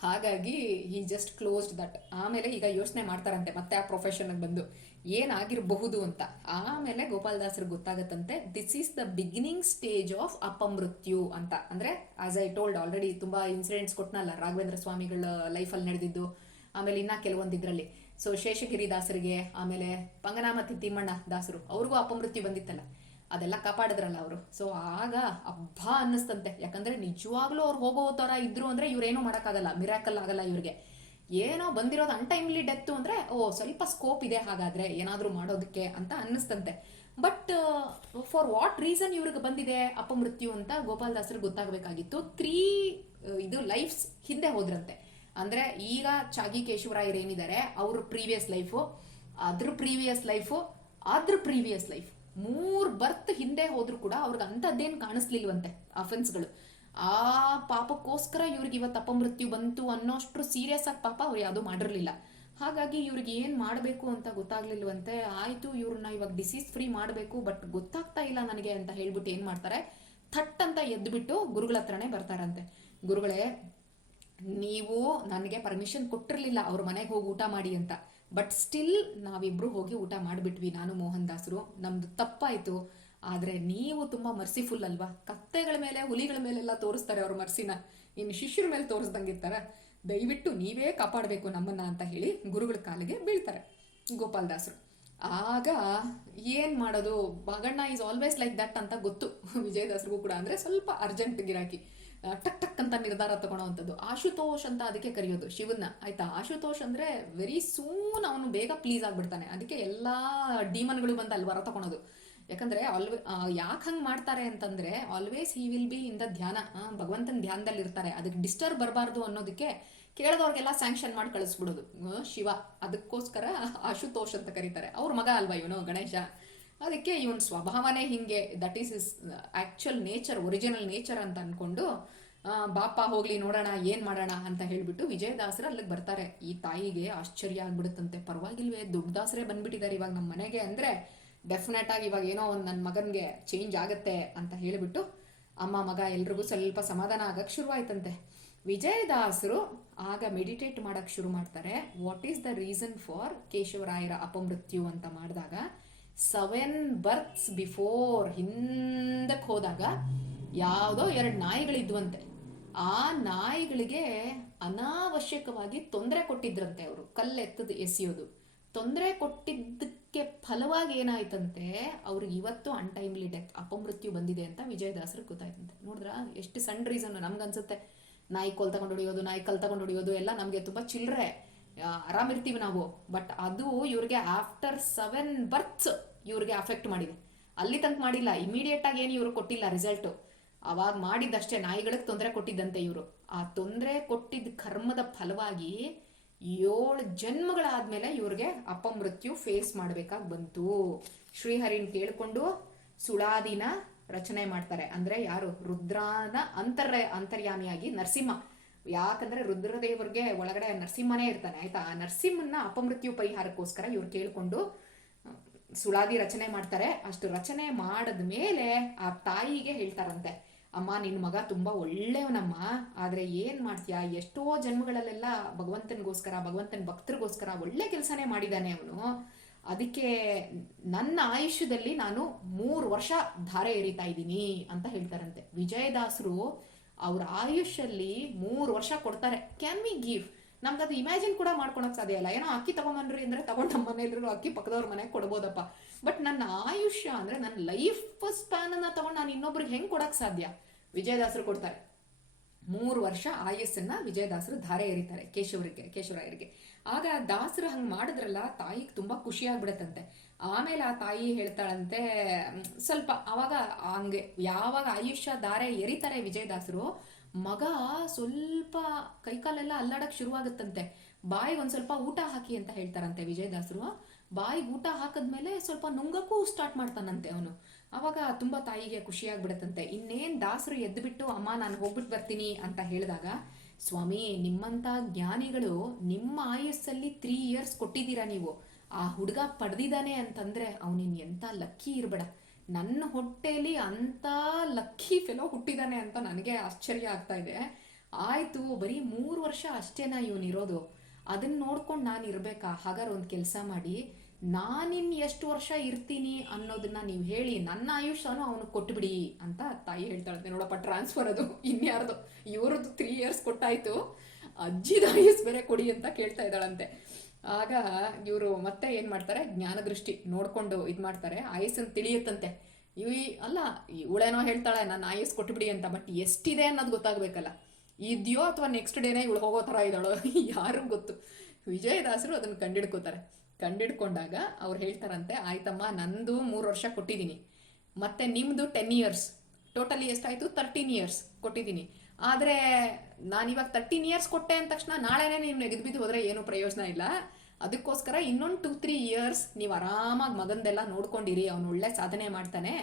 ಹಾಗಾಗಿ ಹಿ ಜಸ್ಟ್ ಕ್ಲೋಸ್ಡ್ ದಟ್ ಆಮೇಲೆ ಈಗ ಯೋಚನೆ ಮಾಡ್ತಾರಂತೆ ಮತ್ತೆ ಆ ಪ್ರೊಫೆಷನ್ ಬಂದು. ಏನಾಗಿರಬಹುದು ಅಂತ. ಆಮೇಲೆ ಗೋಪಾಲ್ ದಾಸರಿಗೆ ಗೊತ್ತಾಗತ್ತಂತೆ this is the beginning stage of ಅಪಮೃತ್ಯು ಅಂತ. ಅಂದ್ರೆ ಆಸ್ ಐ ಟೋಲ್ಡ್ ಆಲ್ರೆಡಿ ತುಂಬಾ ಇನ್ಸಿಡೆಂಟ್ಸ್ ಕೊಟ್ಟನಲ್ಲ ರಾಘವೇಂದ್ರ ಸ್ವಾಮಿಗಳ ಲೈಫಲ್ಲಿ ನಡೆದಿದ್ದು. ಆಮೇಲೆ ಇನ್ನ ಕೆಲವೊಂದು ಇದ್ರಲ್ಲಿ ಸೊ ಶೇಷಗಿರಿ ದಾಸರಿಗೆ, ಆಮೇಲೆ ಪಂಗನಾಮತಿ ತಿಮ್ಮಣ್ಣ ದಾಸರು, ಅವ್ರಿಗೂ ಅಪಮೃತ್ಯು ಬಂದಿತ್ತಲ್ಲ. ಅದೆಲ್ಲ ಕಾಪಾಡಿದ್ರಲ್ಲ ಅವರು. ಸೊ ಆಗ ಹಬ್ಬ ಅನ್ನಿಸ್ತಂತೆ. ಯಾಕಂದ್ರೆ ನಿಜವಾಗ್ಲೂ ಅವ್ರು ಹೋಗೋ ಥರ ಇದ್ರು ಅಂದ್ರೆ ಇವ್ರೇನು ಮಾಡೋಕ್ಕಾಗಲ್ಲ, ಮಿರಾಕಲ್ ಆಗಲ್ಲ ಇವ್ರಿಗೆ. ಏನೋ ಬಂದಿರೋದು ಅನ್ಟೈಮ್ಲಿ ಡೆತ್ತು ಅಂದ್ರೆ, ಓ, ಸ್ವಲ್ಪ ಸ್ಕೋಪ್ ಇದೆ ಹಾಗಾದ್ರೆ, ಏನಾದರೂ ಮಾಡೋದಕ್ಕೆ ಅಂತ ಅನ್ನಿಸ್ತಂತೆ. ಬಟ್ ಫಾರ್ ವಾಟ್ ರೀಸನ್ ಇವ್ರಿಗೆ ಬಂದಿದೆ ಅಪಮೃತ್ಯು ಅಂತ ಗೋಪಾಲ್ ದಾಸರಿಗೆ ಗೊತ್ತಾಗಬೇಕಾಗಿತ್ತು. ತ್ರೀ ಇದು ಲೈಫ್ಸ್ ಹಿಂದೆ ಹೋದ್ರಂತೆ. ಅಂದ್ರೆ ಈಗ ಚಾಗಿ ಕೇಶವರಾಯರ್ ಏನಿದ್ದಾರೆ, ಅವ್ರ ಪ್ರೀವಿಯಸ್ ಲೈಫು ಅದ್ರ ಪ್ರೀವಿಯಸ್ ಲೈಫು ಅದ್ರ ಪ್ರೀವಿಯಸ್ ಲೈಫ್ ಮೂರ್ ಬರ್ತ್ ಹಿಂದೆ ಹೋದ್ರು ಕೂಡ ಅವ್ರಿಗೆ ಅಂಥದ್ದೇನು ಕಾಣಿಸ್ಲಿಲ್ವಂತೆ ಅಫೆನ್ಸ್ಗಳು ಆ ಪಾಪಕ್ಕೋಸ್ಕರ ಇವ್ರಿಗೆ ಇವತ್ತು ಅಪಮೃತ್ಯು ಬಂತು ಅನ್ನೋಷ್ಟು ಸೀರಿಯಸ್ ಆಗಿ ಪಾಪ ಅವ್ರು ಯಾವುದೂ ಮಾಡಿರಲಿಲ್ಲ. ಹಾಗಾಗಿ ಇವ್ರಿಗೆ ಏನು ಮಾಡಬೇಕು ಅಂತ ಗೊತ್ತಾಗ್ಲಿಲ್ವಂತೆ, ಆಯಿತು ಇವ್ರನ್ನ ಇವಾಗ ಡಿಸೀಸ್ ಫ್ರೀ ಮಾಡಬೇಕು ಬಟ್ ಗೊತ್ತಾಗ್ತಾ ಇಲ್ಲ ನನಗೆ ಅಂತ ಹೇಳ್ಬಿಟ್ಟು ಏನು ಮಾಡ್ತಾರೆ, ಥಟ್ ಅಂತ ಎದ್ದುಬಿಟ್ಟು ಗುರುಗಳ ಹತ್ರನೇ ಬರ್ತಾರಂತೆ. ಗುರುಗಳೇ ನೀವು ನನಗೆ ಪರ್ಮಿಷನ್ ಕೊಟ್ಟಿರಲಿಲ್ಲ ಅವ್ರ ಮನೆಗೆ ಹೋಗಿ ಊಟ ಮಾಡಿ ಅಂತ. ಬಟ್ ಸ್ಟಿಲ್ ನಾವಿಬ್ರು ಹೋಗಿ ಊಟ ಮಾಡಿಬಿಟ್ವಿ, ನಾನು ಮೋಹನ್ ದಾಸರು. ನಮ್ದು ತಪ್ಪಾಯಿತು. ಆದ್ರೆ ನೀವು ತುಂಬಾ ಮರ್ಸಿಫುಲ್ ಅಲ್ವಾ? ಕತ್ತೆಗಳ ಮೇಲೆ, ಹುಲಿಗಳ ಮೇಲೆಲ್ಲ ತೋರಿಸ್ತಾರೆ ಅವ್ರ ಮರ್ಸಿನ. ಇನ್ನು ಶಿಷ್ಯರ ಮೇಲೆ ತೋರಿಸ್ದಂಗಿರ್ತಾರೆ. ದಯವಿಟ್ಟು ನೀವೇ ಕಾಪಾಡಬೇಕು ನಮ್ಮನ್ನ ಅಂತ ಹೇಳಿ ಗುರುಗಳ ಕಾಲಿಗೆ ಬೀಳ್ತಾರೆ ಗೋಪಾಲ್ ದಾಸರು. ಆಗ ಏನ್ ಮಾಡೋದು? ಬಗಣ್ಣ ಈಸ್ ಆಲ್ವೇಸ್ ಲೈಕ್ ದಟ್ ಅಂತ ಗೊತ್ತು. ವಿಜಯದಾಸರಿಗೂ ಕೂಡ. ಅಂದ್ರೆ ಸ್ವಲ್ಪ ಅರ್ಜೆಂಟ್ ಗಿರಾಕಿ. ಟಕ್ ಟಕ್ ಅಂತ ನಿರ್ಧಾರ ತಗೊಳ್ಳೋವಂಥದ್ದು. ಆಶುತೋಷ್ ಅಂತ ಅದಕ್ಕೆ ಕರೆಯೋದು ಶಿವನ್ನ, ಆಯ್ತಾ? ಆಶುತೋಷ್ ಅಂದ್ರೆ ವೆರಿ ಸೂನ್ ಅವನು ಬೇಗ ಪ್ಲೀಸ್ ಆಗ್ಬಿಡ್ತಾನೆ. ಅದಕ್ಕೆ ಎಲ್ಲಾ ಡೀಮನ್ಗಳು ಬಂದು ಅಲ್ಲಿ ವರ ತಗೊಳೋದು. ಯಾಕಂದ್ರೆ ಆಲ್ವೇ ಯಾಕೆ ಹಂಗೆ ಮಾಡ್ತಾರೆ ಅಂತಂದ್ರೆ always he will be in the ಧ್ಯಾನ ಭಗವಂತನ ಧ್ಯಾನದಲ್ಲಿ ಇರ್ತಾರೆ. ಅದಕ್ಕೆ ಡಿಸ್ಟರ್ಬ್ ಬರಬಾರ್ದು ಅನ್ನೋದಕ್ಕೆ ಕೇಳಿದವ್ರಿಗೆಲ್ಲ ಸ್ಯಾಂಕ್ಷನ್ ಮಾಡಿ ಕಳಿಸ್ಬಿಡೋದು. ಶಿವ. ಅದಕ್ಕೋಸ್ಕರ ಆಶುತೋಷ್ ಅಂತ ಕರೀತಾರೆ. ಅವ್ರ ಮಗ ಅಲ್ವಾ ಇವನು? ಗಣೇಶ. ಅದಕ್ಕೆ ಇವನ್ ಸ್ವಭಾವನೇ ಹಿಂಗೆ that is is actual nature original nature ಅಂತ ಅನ್ಕೊಂಡು ಆ, ಬಾಪ ಹೋಗ್ಲಿ ನೋಡೋಣ ಏನ್ ಮಾಡೋಣ ಅಂತ ಹೇಳ್ಬಿಟ್ಟು ವಿಜಯದಾಸರು ಅಲ್ಲಿಗೆ ಬರ್ತಾರೆ. ಈ ತಾಯಿಗೆ ಆಶ್ಚರ್ಯ ಆಗ್ಬಿಡುತ್ತಂತೆ. ಪರವಾಗಿಲ್ವೇ ದುಡ್ಡದಾಸರೇ ಬಂದ್ಬಿಟ್ಟಿದ್ದಾರೆ ಇವಾಗ ನಮ್ಮ ಮನೆಗೆ ಅಂದ್ರೆ ಡೆಫಿನೆಟ್ ಆಗಿ ಇವಾಗ ಏನೋ ಒಂದು ನನ್ನ ಮಗನ್ಗೆ ಚೇಂಜ್ ಆಗುತ್ತೆ ಅಂತ ಹೇಳಿಬಿಟ್ಟು ಅಮ್ಮ ಮಗ ಎಲ್ರಿಗೂ ಸ್ವಲ್ಪ ಸಮಾಧಾನ ಆಗಕ್ ಶುರುವಾಯ್ತಂತೆ. ವಿಜಯದಾಸರು ಆಗ ಮೆಡಿಟೇಟ್ ಮಾಡಕ್ ಶುರು ಮಾಡ್ತಾರೆ. What is the reason for ಕೇಶವರಾಯರ ಅಪಮೃತ್ಯು ಅಂತ ಮಾಡಿದಾಗ ಸೆವೆನ್ ಬರ್ತ್ಸ್ ಬಿಫೋರ್ ಹಿಂದಕ್ಕೆ ಹೋದಾಗ ಯಾವುದೋ ಎರಡು ನಾಯಿಗಳಿದ್ವಂತೆ. ಆ ನಾಯಿಗಳಿಗೆ ಅನಾವಶ್ಯಕವಾಗಿ ತೊಂದರೆ ಕೊಟ್ಟಿದ್ರಂತೆ ಅವರು. ಕಲ್ಲೆತ್ತದ, ಎಸೆಯೋದು. ತೊಂದರೆ ಕೊಟ್ಟಿದ್ದಕ್ಕೆ ಫಲವಾಗಿ ಏನಾಯ್ತಂತೆ, ಅವ್ರಿಗೆ ಇವತ್ತು ಅನ್ಟೈಮ್ಲಿ ಡೆತ್ ಅಪಮೃತ್ಯು ಬಂದಿದೆ ಅಂತ ವಿಜಯದಾಸರು ಗೊತ್ತಾಯ್ತಂತೆ. ನೋಡಿದ್ರ? ಎಷ್ಟು ಸಣ್ಣ ರೀಸನ್ ನಮ್ಗನ್ಸುತ್ತೆ. ನಾಯಿ ಕೋಲ್ ತಗೊಂಡು ಹೊಡಿಯೋದು, ನಾಯಿ ಕಲ್ ತಗೊಂಡು ಹೊಡಿಯೋದು, ಎಲ್ಲ ನಮಗೆ ತುಂಬಾ ಚಿಲ್ಲರೆ ಆರಾಮಿರ್ತೀವಿ ನಾವು. ಬಟ್ ಅದು ಇವ್ರಿಗೆ ಆಫ್ಟರ್ ಸೆವೆನ್ ಬರ್ತ್ಸ್ ಇವ್ರಿಗೆ ಅಫೆಕ್ಟ್ ಮಾಡಿದೆ. ಅಲ್ಲಿ ತನಕ ಮಾಡಿಲ್ಲ. ಇಮಿಡಿಯೇಟ್ ಆಗಿ ಏನು ಇವರು ಕೊಟ್ಟಿಲ್ಲ ರಿಸಲ್ಟ್ ಅವಾಗ ಮಾಡಿದ್ದಷ್ಟೇ, ನಾಯಿಗಳಿಗೆ ತೊಂದರೆ ಕೊಟ್ಟಿದ್ದಂತೆ ಇವರು. ಆ ತೊಂದರೆ ಕೊಟ್ಟಿದ್ದ ಕರ್ಮದ ಫಲವಾಗಿ ಏಳು ಜನ್ಮಗಳಾದ್ಮೇಲೆ ಇವ್ರಿಗೆ ಅಪಮೃತ್ಯು ಫೇಸ್ ಮಾಡ್ಬೇಕಾಗಿ ಬಂತು. ಶ್ರೀಹರಿನ್ ಕೇಳ್ಕೊಂಡು ಸುಳಾದಿನ ರಚನೆ ಮಾಡ್ತಾರೆ. ಅಂದ್ರೆ ಯಾರು? ರುದ್ರಾನ ಅಂತರ್ ಅಂತರ್ಯಾಮಿಯಾಗಿ ನರಸಿಂಹ. ಯಾಕಂದ್ರೆ ರುದ್ರದೇವರಿಗೆ ಒಳಗಡೆ ನರಸಿಂಹನೇ ಇರ್ತಾನೆ, ಆಯ್ತಾ? ಆ ನರಸಿಂಹನ ಅಪಮೃತ್ಯು ಪರಿಹಾರಕ್ಕೋಸ್ಕರ ಇವ್ರು ಕೇಳ್ಕೊಂಡು ಸುಳಾದಿ ರಚನೆ ಮಾಡ್ತಾರೆ. ಅಷ್ಟು ರಚನೆ ಮಾಡಿದ ಮೇಲೆ ಆ ತಾಯಿಗೆ ಹೇಳ್ತಾರಂತೆ, ಅಮ್ಮ ನಿನ್ನ ಮಗ ತುಂಬಾ ಒಳ್ಳೆಯವನಮ್ಮ, ಆದರೆ ಏನ್ ಮಾಡ್ತೀಯ? ಎಷ್ಟೋ ಜನ್ಮಗಳಲ್ಲೆಲ್ಲ ಭಗವಂತನಿಗೋಸ್ಕರ, ಭಗವಂತನ ಭಕ್ತರಿಗೋಸ್ಕರ ಒಳ್ಳೆ ಕೆಲಸನೇ ಮಾಡಿದಾನೆ ಅವನು. ಅದಕ್ಕೆ ನನ್ನ ಆಯುಷ್ಯದಲ್ಲಿ ನಾನು ಮೂರು ವರ್ಷ ಧಾರೆ ಎರಿತಾ ಇದ್ದೀನಿ ಅಂತ ಹೇಳ್ತಾರಂತೆ. ವಿಜಯದಾಸರು ಅವ್ರ ಆಯುಷ್ಯಲ್ಲಿ ಮೂರು ವರ್ಷ ಕೊಡ್ತಾರೆ. ಕ್ಯಾನ್ ವಿ ಗಿವ್ ನಮ್ಗೆ ಅದು ಇಮ್ಯಾಜಿನ್ ಕೂಡ ಮಾಡ್ಕೊಳಕ್ ಸಾಧ್ಯ ಇಲ್ಲ. ಏನೋ ಅಕ್ಕಿ ತಗೊಂಬನ್ರಿ ಅಂದ್ರೆ ತಗೊಂಡು ನಮ್ಮ ಮನೆಯಲ್ಲಿ ಅಕ್ಕಿ ಪಕ್ಕದವ್ರ ಮನೆಗೆ ಕೊಡ್ಬೋದಪ್ಪ. ಬಟ್ ನನ್ನ ಆಯುಷ್ಯ ಅಂದ್ರೆ ನನ್ನ ಲೈಫ್ ಸ್ಪ್ಯಾನ್ ಅನ್ನ ತಗೊಂಡು ನಾನು ಇನ್ನೊಬ್ರಿಗೆ ಹೆಂಗ್ ಕೊಡಕ್ ಸಾಧ್ಯ? ವಿಜಯದಾಸರು ಕೊಡ್ತಾರೆ. ಮೂರು ವರ್ಷ ಆಯಸ್ಸನ್ನ ವಿಜಯದಾಸರು ಧಾರೆ ಎರಿತಾರೆ, ಕೇಶವರಿಗೆ, ಕೇಶವರಾಯರಿಗೆ. ಆಗ ದಾಸರು ಹಂಗ್ ಮಾಡಿದ್ರಲ್ಲ, ತಾಯಿಗೆ ತುಂಬಾ ಖುಷಿ ಆಗ್ಬಿಡತ್ತಂತೆ. ಆಮೇಲೆ ಆ ತಾಯಿ ಹೇಳ್ತಾಳಂತೆ ಸ್ವಲ್ಪ ಅವಾಗ ಹಂಗೆ, ಯಾವಾಗ ಆಯುಷ್ಯ ಧಾರೆ ಎರಿತಾರೆ ವಿಜಯದಾಸರು ಮಗ ಸ್ವಲ್ಪ ಕೈಕಾಲೆಲ್ಲ ಅಲ್ಲಾಡಕ್ ಶುರುವಾಗುತ್ತಂತೆ. ಬಾಯಿಗೆ ಒಂದ್ ಸ್ವಲ್ಪ ಊಟ ಹಾಕಿ ಅಂತ ಹೇಳ್ತಾರಂತೆ ವಿಜಯದಾಸರು. ಬಾಯಿಗೆ ಊಟ ಹಾಕದ್ಮೇಲೆ ಸ್ವಲ್ಪ ನುಂಗಕ್ಕೂ ಸ್ಟಾರ್ಟ್ ಮಾಡ್ತಾನಂತೆ ಅವನು. ಅವಾಗ ತುಂಬಾ ತಾಯಿಗೆ ಖುಷಿಯಾಗ್ಬಿಡತ್ತಂತೆ. ಇನ್ನೇನು ದಾಸರು ಎದ್ದುಬಿಟ್ಟು ಅಮ್ಮ, ನಾನು ಹೋಗ್ಬಿಟ್ಟು ಬರ್ತೀನಿ ಅಂತ ಹೇಳಿದಾಗ, ಸ್ವಾಮಿ, ನಿಮ್ಮಂತ ಜ್ಞಾನಿಗಳು ನಿಮ್ಮ ಆಯಸ್ಸಲ್ಲಿ ತ್ರೀ ಇಯರ್ಸ್ ಕೊಟ್ಟಿದ್ದೀರಾ ನೀವು? ಆ ಹುಡುಗ ಪಡೆದಿದ್ದಾನೆ ಅಂತಂದ್ರೆ ಅವನಿನ್ ಎಂತ ಲಕ್ಕಿ ಇರ್ಬೇಡ. ನನ್ನ ಹೊಟ್ಟೆಯಲ್ಲಿ ಅಂತ ಲಕ್ಕಿ ಫೆಲೋ ಹುಟ್ಟಿದಾನೆ ಅಂತ ನನಗೆ ಆಶ್ಚರ್ಯ ಆಗ್ತಾ ಇದೆ. ಆಯ್ತು, ಬರೀ ಮೂರು ವರ್ಷ ಅಷ್ಟೇನಾ ಇರೋದು? ಅದನ್ನ ನೋಡ್ಕೊಂಡು ನಾನು ಇರ್ಬೇಕಾ? ಹಾಗಾದ್ರೆ ಒಂದು ಕೆಲಸ ಮಾಡಿ. ನಾನಿನ್ ಎಷ್ಟು ವರ್ಷ ಇರ್ತೀನಿ ಅನ್ನೋದನ್ನ ನೀವು ಹೇಳಿ, ನನ್ನ ಆಯುಷ್ಯನು ಅವನು ಕೊಟ್ಬಿಡಿ ಅಂತ ತಾಯಿ ಹೇಳ್ತಾಳಂತೆ ನೋಡಪ್ಪ ಟ್ರಾನ್ಸ್ಫರ್ ಅದು. ಇನ್ಯಾರ್ದು. ಇವ್ರದ್ದು ತ್ರೀ ಇಯರ್ಸ್ ಕೊಟ್ಟಾಯ್ತು. ಅಜ್ಜಿದ ಆಯುಸ್ ಬೇರೆ ಕೊಡಿ ಅಂತ ಕೇಳ್ತಾ ಇದ್ದಾಳಂತೆ. ಆಗ ಇವರು ಮತ್ತೆ ಏನ್ ಮಾಡ್ತಾರೆ? ಜ್ಞಾನ ದೃಷ್ಟಿ ನೋಡ್ಕೊಂಡು ಇದ್ ಮಾಡ್ತಾರೆ. ಆಯಸ್ಸನ್ನು ತಿಳಿಯುತ್ತಂತೆ. ಇವಿ ಅಲ್ಲ ಇವಳೇನೋ ಹೇಳ್ತಾಳೆ ನಾನು ಆಯಸ್ ಕೊಟ್ಬಿಡಿ ಅಂತ. ಬಟ್ ಎಷ್ಟಿದೆ ಅನ್ನೋದು ಗೊತ್ತಾಗ್ಬೇಕಲ್ಲ. ಇದೆಯೋ ಅಥವಾ ನೆಕ್ಸ್ಟ್ ಡೇನೇ ಇವಳು ಹೋಗೋ ಥರ ಇದ್ದಾಳೋ [laughs] ಯಾರು ಗೊತ್ತು. ವಿಜಯದಾಸರು ಅದನ್ನು ಕಂಡಿಡ್ಕೋತಾರೆ. ಕಂಡಿಡ್ಕೊಂಡಾಗ ಅವ್ರು ಹೇಳ್ತಾರಂತೆ, ಆಯ್ತಮ್ಮ, ನಂದು ಮೂರು ವರ್ಷ ಕೊಟ್ಟಿದ್ದೀನಿ. ಮತ್ತೆ ನಿಮ್ಮದು ಟೆನ್ ಇಯರ್ಸ್ ಟೋಟಲಿ ಎಷ್ಟಾಯಿತು? ತರ್ಟೀನ್ ಇಯರ್ಸ್ ಕೊಟ್ಟಿದ್ದೀನಿ. ಆದರೆ ನಾನಿವಾಗ ತರ್ಟೀನ್ ಇಯರ್ಸ್ ಕೊಟ್ಟೆ ಅಂದ ತಕ್ಷಣ ನಾಳೆನೇ ನೀವು ನೆಗೆದು ಬಿದ್ದು ಹೋದರೆ ಏನೂ ಪ್ರಯೋಜನ ಇಲ್ಲ. ಅದಕ್ಕೋಸ್ಕರ ಇನ್ನೊಂದು ಟೂ ತ್ರೀ ಇಯರ್ಸ್ ನೀವು ಆರಾಮಾಗಿ ಮಗಂದೆಲ್ಲ ನೋಡ್ಕೊಂಡಿರಿ, ಅವನು ಒಳ್ಳೆ ಸಾಧನೆ ಮಾಡ್ತಾನೆ.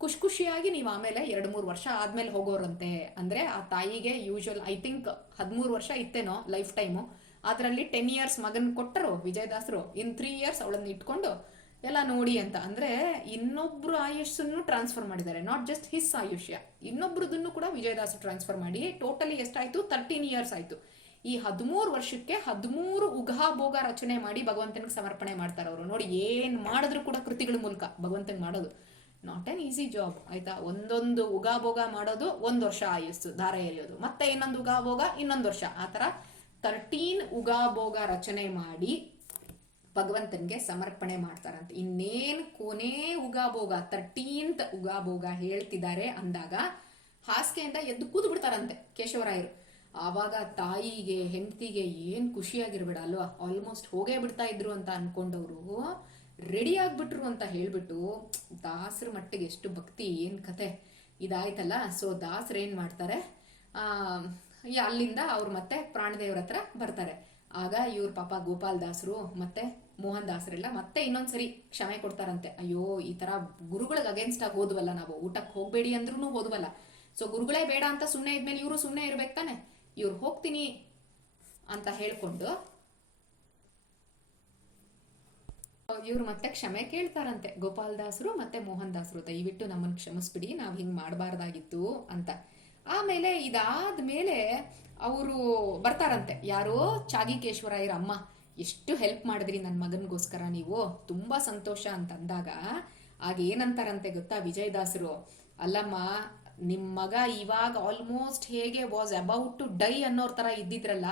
ಖುಷಿ ಖುಷಿಯಾಗಿ ನೀವು ಆಮೇಲೆ ಎರಡು, ಮೂರು ವರ್ಷ ಆದ್ಮೇಲೆ ಹೋಗೋರಂತೆ. ಅಂದ್ರೆ ಆ ತಾಯಿಗೆ ಯೂಶುವಲ್ ಐ ಥಿಂಕ್ ಹದಿಮೂರು ವರ್ಷ ಇತ್ತೇನೋ ಲೈಫ್ ಟೈಮು ಅದರಲ್ಲಿ ಟೆನ್ ಇಯರ್ಸ್ ಮಗನ್ ಕೊಟ್ಟರು, ವಿಜಯದಾಸರು. ಇನ್ ತ್ರೀ ಇಯರ್ಸ್ ಅವಳನ್ನ ಇಟ್ಕೊಂಡು ಎಲ್ಲ ನೋಡಿ ಅಂತ. ಅಂದ್ರೆ ಇನ್ನೊಬ್ರು ಆಯುಷ್ಯನ್ನು ಟ್ರಾನ್ಸ್ಫರ್ ಮಾಡಿದ್ದಾರೆ. ನಾಟ್ ಜಸ್ಟ್ ಹಿಸ್ ಆಯುಷ್ಯ. ಇನ್ನೊಬ್ರದನ್ನು ಕೂಡ ವಿಜಯದಾಸ್ ಟ್ರಾನ್ಸ್ಫರ್ ಮಾಡಿ. ಟೋಟಲಿ ಎಷ್ಟಾಯ್ತು? ತರ್ಟೀನ್ ಇಯರ್ಸ್ ಆಯ್ತು. ಈ ಹದಿಮೂರು ವರ್ಷಕ್ಕೆ ಹದಿಮೂರು ಉಘಾಭೋಗ ರಚನೆ ಮಾಡಿ ಭಗವಂತನಿಗೆ ಸಮರ್ಪಣೆ ಮಾಡ್ತಾರೆ ಅವರು. ನೋಡಿ ಏನ್ ಮಾಡಿದ್ರು ಕೂಡ ಕೃತಿಗಳ ಮೂಲಕ ಭಗವಂತನಿಗೆ ಮಾಡೋದು. ನಾಟ್ ಆನ್ ಈಸಿ ಜಾಬ್ ಆಯ್ತಾ? ಒಂದೊಂದು ಉಗಾಭೋಗ ಮಾಡೋದು ಒಂದು ವರ್ಷ ಆಯುಸ್ಸು ದಾರ ಎರೆಯೋದು ಮತ್ತೆ ಇನ್ನೊಂದು ಉಗಾಭೋಗ ಇನ್ನೊಂದು ವರ್ಷ. ಆ ಥರ ತರ್ಟೀನ್ ಉಗಾಭೋಗ ರಚನೆ ಮಾಡಿ ಭಗವಂತನಿಗೆ ಸಮರ್ಪಣೆ ಮಾಡ್ತಾರಂತೆ. ಇನ್ನೇನು ಕೊನೆ ಉಗಾಭೋಗ ತರ್ಟೀನ್ತ್ ಉಗಾಭೋಗ ಹೇಳ್ತಿದ್ದಾರೆ ಅಂದಾಗ ಹಾಸಿಗೆಯಿಂದ ಎದ್ದು ಕೂತು ಬಿಡ್ತಾರಂತೆ ಕೇಶವರಾಯರು. ಆವಾಗ ತಾಯಿಗೆ, ಹೆಂಡತಿಗೆ ಏನು ಖುಷಿಯಾಗಿರ್ಬೇಡ ಅಲ್ವಾ? ಆಲ್ಮೋಸ್ಟ್ ಹೋಗೇ ಬಿಡ್ತಾ ಇದ್ರು ಅಂತ ಅನ್ಕೊಂಡವರು ರೆಡಿ ಆಗ್ಬಿಟ್ರು ಅಂತ ಹೇಳ್ಬಿಟ್ಟು ದಾಸರ ಮಟ್ಟಿಗೆ ಎಷ್ಟು ಭಕ್ತಿ, ಏನು ಕತೆ. ಇದಾಯ್ತಲ್ಲ? ಸೊ ದಾಸರು ಏನ್ ಮಾಡ್ತಾರೆ? ಅಲ್ಲಿಂದ ಅವ್ರು ಮತ್ತೆ ಪ್ರಾಣದೇವ್ರ ಹತ್ರ ಬರ್ತಾರೆ. ಆಗ ಇವ್ರ ಪಾಪ ಗೋಪಾಲ್ ದಾಸರು ಮತ್ತೆ ಮೋಹನ್ ದಾಸರೆಲ್ಲ ಮತ್ತೆ ಇನ್ನೊಂದ್ಸರಿ ಕ್ಷಮೆ ಕೊಡ್ತಾರಂತೆ. ಅಯ್ಯೋ, ಈ ತರ ಗುರುಗಳಿಗೆ ಅಗೇನ್ಸ್ಟ್ ಆಗಿ ಹೋದ್ವಲ್ಲ ನಾವು. ಊಟಕ್ಕೆ ಹೋಗ್ಬೇಡಿ ಅಂದ್ರೂ ಹೋದ್ವಲ್ಲ ಸೊ ಗುರುಗಳೇ ಬೇಡ ಅಂತ ಸುಮ್ಮನೆ ಇದ್ಮೇಲೆ ಇವರು ಸುಮ್ಮನೆ ಇರ್ಬೇಕು ತಾನೆ. ಇವ್ರು ಹೋಗ್ತೀನಿ ಅಂತ ಹೇಳ್ಕೊಂಡು, ಇವ್ರು ಮತ್ತೆ ಕ್ಷಮೆ ಕೇಳ್ತಾರಂತೆ. ಗೋಪಾಲ್ ದಾಸರು ಮತ್ತೆ ಮೋಹನ್ ದಾಸರು ದಯವಿಟ್ಟು ನಮ್ಮನ್ನು ಕ್ಷಮಿಸ್ಬಿಡಿ, ನಾವು ಹಿಂಗೆ ಮಾಡಬಾರ್ದಾಗಿತ್ತು ಅಂತ. ಆಮೇಲೆ ಇದಾದ್ಮೇಲೆ ಅವರು ಬರ್ತಾರಂತೆ. ಯಾರೋ ಚಾಗಿಕೇಶ್ವರಾಯರ ಅಮ್ಮ ಎಷ್ಟು ಹೆಲ್ಪ್ ಮಾಡಿದ್ರಿ ನನ್ನ ಮಗನಿಗೋಸ್ಕರ ನೀವು. ತುಂಬ ಸಂತೋಷ ಅಂತ ಅಂದಾಗ ಆಗ ಏನಂತಾರಂತೆ ಗೊತ್ತಾ ವಿಜಯದಾಸರು? ಅಲ್ಲಮ್ಮ ನಿಮ್ಮ ಮಗ ಇವಾಗ ಆಲ್ಮೋಸ್ಟ್ ಹೇಗೆ ವಾಸ್ ಅಬೌಟ್ ಟು ಡೈ ಅನ್ನೋರ್ ಥರ ಇದ್ದಿದ್ರಲ್ಲ,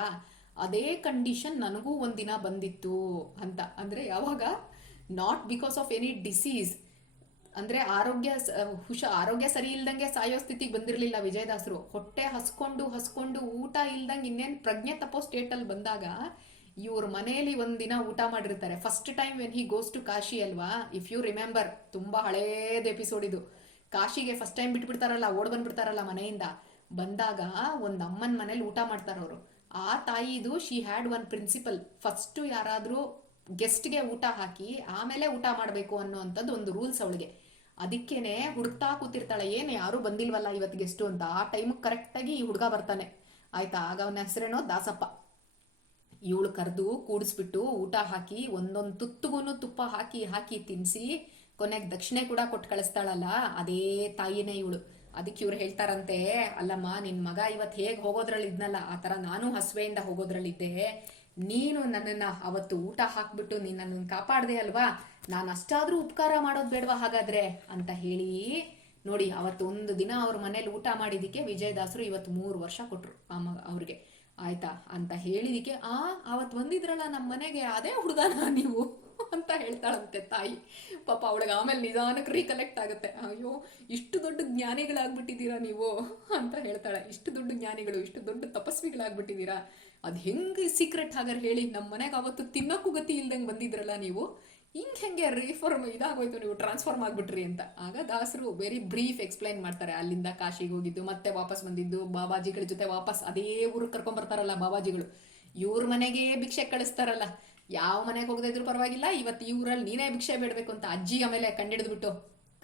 ಅದೇ ಕಂಡೀಷನ್ ನನಗೂ ಒಂದಿನ ಬಂದಿತ್ತು ಅಂತ. ಅಂದ್ರೆ ಯಾವಾಗ? Not because of any disease ಅಂದ್ರೆ ಆರೋಗ್ಯ ಹುಷ, ಆರೋಗ್ಯ ಸರಿ ಇಲ್ದಂಗೆ ಸಾಯೋ ಸ್ಥಿತಿಗೆ ಬಂದಿರಲಿಲ್ಲ ವಿಜಯದಾಸರು. ಹೊಟ್ಟೆ ಹಸ್ಕೊಂಡು ಹಸ್ಕೊಂಡು ಊಟ ಇಲ್ದಂಗೆ ಇನ್ನೇನು ಪ್ರಜ್ಞೆ ತಪ್ಪೋ ಸ್ಟೇಟ್ ಅಲ್ಲಿ ಬಂದಾಗ ಇವ್ರ ಮನೆಯಲ್ಲಿ ಒಂದಿನ ಊಟ ಮಾಡಿರ್ತಾರೆ. First time when he goes to Kashi ಅಲ್ವಾ? ಇಫ್ ಯು ರಿಮೆಂಬರ್ ತುಂಬಾ ಹಳೇದ ಎಪಿಸೋಡ್ ಇದು. ಕಾಶಿಗೆ ಫಸ್ಟ್ ಟೈಮ್ ಬಿಟ್ಬಿಡ್ತಾರಲ್ಲ, ಓಡ್ ಬಂದ್ಬಿಡ್ತಾರಲ್ಲ ಮನೆಯಿಂದ. ಬಂದಾಗ ಒಂದ್ ಅಮ್ಮನ ಮನೇಲಿ ಊಟ ಮಾಡ್ತಾರ ಅವರು. ಆ ತಾಯಿದು she had one principle first ಯಾರಾದ್ರೂ ಗೆಸ್ಟ್ಗೆ ಊಟ ಹಾಕಿ, ಆಮೇಲೆ ಊಟ ಮಾಡಬೇಕು ಅನ್ನೋಂಥದ್ದು ಒಂದು ರೂಲ್ಸ್ ಅವಳಿಗೆ. ಅದಕ್ಕೇನೆ ಹುಡುಕ್ತಾ ಕೂತಿರ್ತಾಳೆ. ಏನು ಯಾರು ಬಂದಿಲ್ವಲ್ಲ ಇವತ್ತು ಗೆಸ್ಟು ಅಂತ. ಆ ಟೈಮ್ ಕರೆಕ್ಟಾಗಿ ಈ ಹುಡುಗ ಬರ್ತಾನೆ. ಆಯ್ತಾ? ಆಗ ಅವನ ಹೆಸರೇನೋ ದಾಸಪ್ಪ. ಇವಳು ಕರೆದು ಕೂಡಿಸ್ಬಿಟ್ಟು ಊಟ ಹಾಕಿ, ಒಂದೊಂದು ತುತ್ತುಗೂ ತುಪ್ಪ ಹಾಕಿ ಹಾಕಿ ತಿನ್ಸಿ, ಕೊನೆಗೆ ದಕ್ಷಿಣೆ ಕೂಡ ಕೊಟ್ಟು ಕಳಿಸ್ತಾಳಲ್ಲ, ಅದೇ ತಾಯಿನೇ ಇವಳು. ಅದಕ್ಕೆ ಇವ್ರು ಹೇಳ್ತಾರಂತೆ, ಅಲ್ಲಮ್ಮ, ನಿನ್ ಮಗ ಇವತ್ತು ಹೇಗೆ ಹೋಗೋದ್ರಲ್ಲಿ ಇದ್ನಲ್ಲ, ಆ ಥರ ನಾನು ಹಸುವೆಯಿಂದ ಹೋಗೋದ್ರಲ್ಲಿದ್ದೆ ನೀನು ನನ್ನನ್ನ ಅವತ್ತು ಊಟ ಹಾಕ್ಬಿಟ್ಟು ನೀನು ನನ್ನನ್ನು ಕಾಪಾಡ್ದೆ ಅಲ್ವಾ? ನಾನು ಅಷ್ಟಾದ್ರೂ ಉಪಕಾರ ಮಾಡೋದು ಬೇಡವಾ ಹಾಗಾದ್ರೆ? ಅಂತ ಹೇಳಿ, ನೋಡಿ ಅವತ್ತು ಒಂದು ದಿನ ಅವ್ರ ಮನೇಲಿ ಊಟ ಮಾಡಿದ್ದಕ್ಕೆ ವಿಜಯದಾಸರು ಇವತ್ತು ಮೂರು ವರ್ಷ ಕೊಟ್ರು ಆ ಮಗ ಅವ್ರಿಗೆ. ಆಯ್ತಾ? ಅಂತ ಹೇಳಿದಕ್ಕೆ, ಆ ಅವತ್ತು ಬಂದಿದ್ರಲ್ಲ ನಮ್ಮ ಮನೆಗೆ, ಅದೇ ಹುಡುಗನ ನೀವು? ಅಂತ ಹೇಳ್ತಾಳಂತೆ ತಾಯಿ. ಪಾಪ ಅವಳಿಗೆ ಆಮೇಲೆ ನಿಧಾನಕ್ಕೆ ರೀಕಲೆಕ್ಟ್ ಆಗುತ್ತೆ. ಅಯ್ಯೋ, ಇಷ್ಟು ದೊಡ್ಡ ಜ್ಞಾನಿಗಳಾಗ್ಬಿಟ್ಟಿದ್ದೀರಾ ನೀವು? ಅಂತ ಹೇಳ್ತಾಳೆ. ಇಷ್ಟು ದೊಡ್ಡ ಜ್ಞಾನಿಗಳು, ಇಷ್ಟು ದೊಡ್ಡ ತಪಸ್ವಿಗಳಾಗ್ಬಿಟ್ಟಿದ್ದೀರಾ? ಅದು ಹೆಂಗೆ ಸೀಕ್ರೆಟ್ ಹಾಗಾದ್ರೆ ಹೇಳಿ? ನಮ್ಮ ಮನೆಗೆ ಅವತ್ತು ತಿನ್ನೋಕ್ಕೂ ಗತಿ ಇಲ್ದಂಗೆ ಬಂದಿದ್ರಲ್ಲ ನೀವು? ಹಿಂಗೆ ಹೆಂಗೆ ರಿಫಾರ್ಮ್ ಇದಾಗೋಯ್ತು ನೀವು ಟ್ರಾನ್ಸ್ಫಾರ್ಮ್ ಆಗ್ಬಿಟ್ರಿ ಅಂತ. ಆಗ ದಾಸರು ವೆರಿ ಬ್ರೀಫ್ ಎಕ್ಸ್ಪ್ಲೈನ್ ಮಾಡ್ತಾರೆ. ಅಲ್ಲಿಂದ ಕಾಶಿಗೆ ಹೋಗಿದ್ದು, ಮತ್ತೆ ವಾಪಸ್ ಬಂದಿದ್ದು, ಬಾಬಾಜಿಗಳ ಜೊತೆ ವಾಪಸ್ ಅದೇ ಊರಿಗೆ ಕರ್ಕೊಂಡ್ ಬರ್ತಾರಲ್ಲ ಬಾಬಾಜಿಗಳು. ಇವ್ರ ಮನೆಗೆ ಭಿಕ್ಷೆ ಕಳಿಸ್ತಾರಲ್ಲ. ಯಾವ ಮನೆಗೆ ಹೋಗದೇ ಇದ್ರು ಪರವಾಗಿಲ್ಲ ಇವತ್ತು ಈ ಊರಲ್ಲಿ ನೀನೇ ಭಿಕ್ಷೆ ಬೇಡಬೇಕು ಅಂತ ಅಜ್ಜಿ ಆಮೇಲೆ ಕಂಡಿಡಿದ್ಬಿಟ್ಟು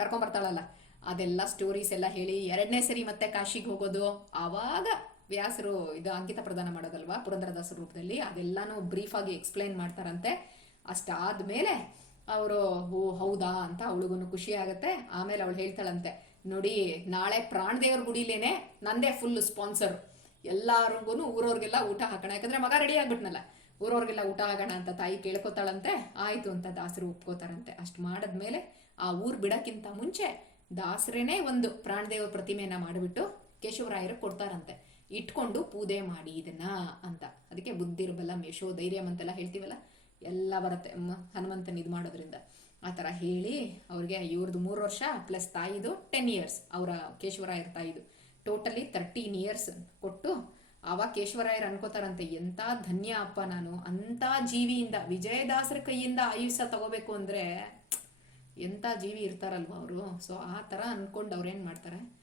ಕರ್ಕೊಂಡ್ ಬರ್ತಾಳಲ್ಲ. ಅದೆಲ್ಲ ಸ್ಟೋರೀಸ್ ಎಲ್ಲ ಹೇಳಿ ಎರಡನೇ ಸರಿ ಮತ್ತೆ ಕಾಶಿಗೆ ಹೋಗೋದು. ಆವಾಗ ವ್ಯಾಸರು ಇದು ಅಂಕಿತ ಪ್ರದಾನ ಮಾಡೋದಲ್ವಾ, ಪುರಂದರದಾಸರ ರೂಪದಲ್ಲಿ, ಅದೆಲ್ಲಾನು ಬ್ರೀಫ್ ಆಗಿ ಎಕ್ಸ್ಪ್ಲೈನ್ ಮಾಡ್ತಾರಂತೆ. ಅಷ್ಟಾದ್ಮೇಲೆ ಅವರು, ಓ, ಹೌದಾ ಅಂತ ಅವಳಿಗೂ ಖುಷಿ ಆಗುತ್ತೆ. ಆಮೇಲೆ ಅವಳು ಹೇಳ್ತಾಳಂತೆ, ನೋಡಿ, ನಾಳೆ ಪ್ರಾಣದೇವ್ರ ಗುಡಿಲೇನೆ ನಂದೇ ಫುಲ್ ಸ್ಪಾನ್ಸರ್ ಎಲ್ಲಾರಿಗೂ ಊರವ್ರಿಗೆಲ್ಲ ಊಟ ಹಾಕೋಣ. ಯಾಕಂದ್ರೆ ಮಗ ರೆಡಿ ಆಗ್ಬಿಟ್ನಲ್ಲ. ಊರವ್ರಿಗೆಲ್ಲ ಊಟ ಆಗೋಣ ಅಂತ ತಾಯಿ ಕೇಳ್ಕೊತಾಳಂತೆ. ಆಯಿತು ಅಂತ ದಾಸರು ಒಪ್ಕೋತಾರಂತೆ. ಅಷ್ಟು ಮಾಡಿದ್ಮೇಲೆ ಆ ಊರ್ ಬಿಡಕ್ಕಿಂತ ಮುಂಚೆ ದಾಸರೇನೇ ಒಂದು ಪ್ರಾಣದೇವ ಪ್ರತಿಮೆಯನ್ನ ಮಾಡಿಬಿಟ್ಟು ಕೇಶವರಾಯರು ಕೊಡ್ತಾರಂತೆ. ಇಟ್ಕೊಂಡು ಪೂಜೆ ಮಾಡಿ ಇದನ್ನ ಅಂತ. ಅದಕ್ಕೆ ಬುದ್ಧಿರ್ಬಲ, ಮೇಷೋ, ಧೈರ್ಯಂ ಅಂತೆಲ್ಲ ಹೇಳ್ತೀವಲ್ಲ ಎಲ್ಲ ಬರುತ್ತೆ. ಹನುಮಂತನ ಇದು ಮಾಡೋದ್ರಿಂದ. ಆ ಥರ ಹೇಳಿ ಅವ್ರಿಗೆ ಇವ್ರದ್ದು ಮೂರು ವರ್ಷ ಪ್ಲಸ್ ತಾಯಿದು ಟೆನ್ ಇಯರ್ಸ್ ಅವರ ಕೇಶವರಾಯರ ತಾಯಿದು. ಟೋಟಲಿ ತರ್ಟೀನ್ ಇಯರ್ಸ್ ಕೊಟ್ಟು ಆವಾಗ ಕೇಶವರಾಯರು ಅನ್ಕೋತಾರಂತೆ ಎಂಥ ಧನ್ಯ ಅಪ್ಪ ನಾನು. ಅಂಥ ಜೀವಿಯಿಂದ, ವಿಜಯದಾಸರ ಕೈಯಿಂದ ಆಯುಷ್ಯ ತಗೋಬೇಕು ಅಂದರೆ ಎಂಥ ಜೀವಿ ಇರ್ತಾರಲ್ವ ಅವರು. ಸೊ ಆ ಥರ ಅಂದ್ಕೊಂಡು ಅವ್ರೇನು ಮಾಡ್ತಾರೆ?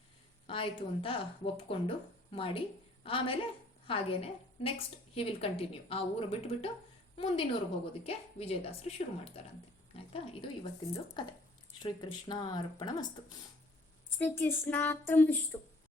ಆಯಿತು ಅಂತ ಒಪ್ಕೊಂಡು ಮಾಡಿ. ಆಮೇಲೆ ಹಾಗೇನೆ ನೆಕ್ಸ್ಟ್ ಹಿ ವಿಲ್ ಕಂಟಿನ್ಯೂ ಆ ಊರು ಬಿಟ್ಬಿಟ್ಟು ಮುಂದಿನ ಊರಿಗೆ ಹೋಗೋದಕ್ಕೆ ವಿಜಯದಾಸರು ಶುರು ಮಾಡ್ತಾರಂತೆ. ಆಯಿತಾ? ಇದು ಇವತ್ತಿಂದು ಕತೆ. ಶ್ರೀಕೃಷ್ಣ ಅರ್ಪಣ ಮಸ್ತು. ಶ್ರೀಕೃಷ್ಣ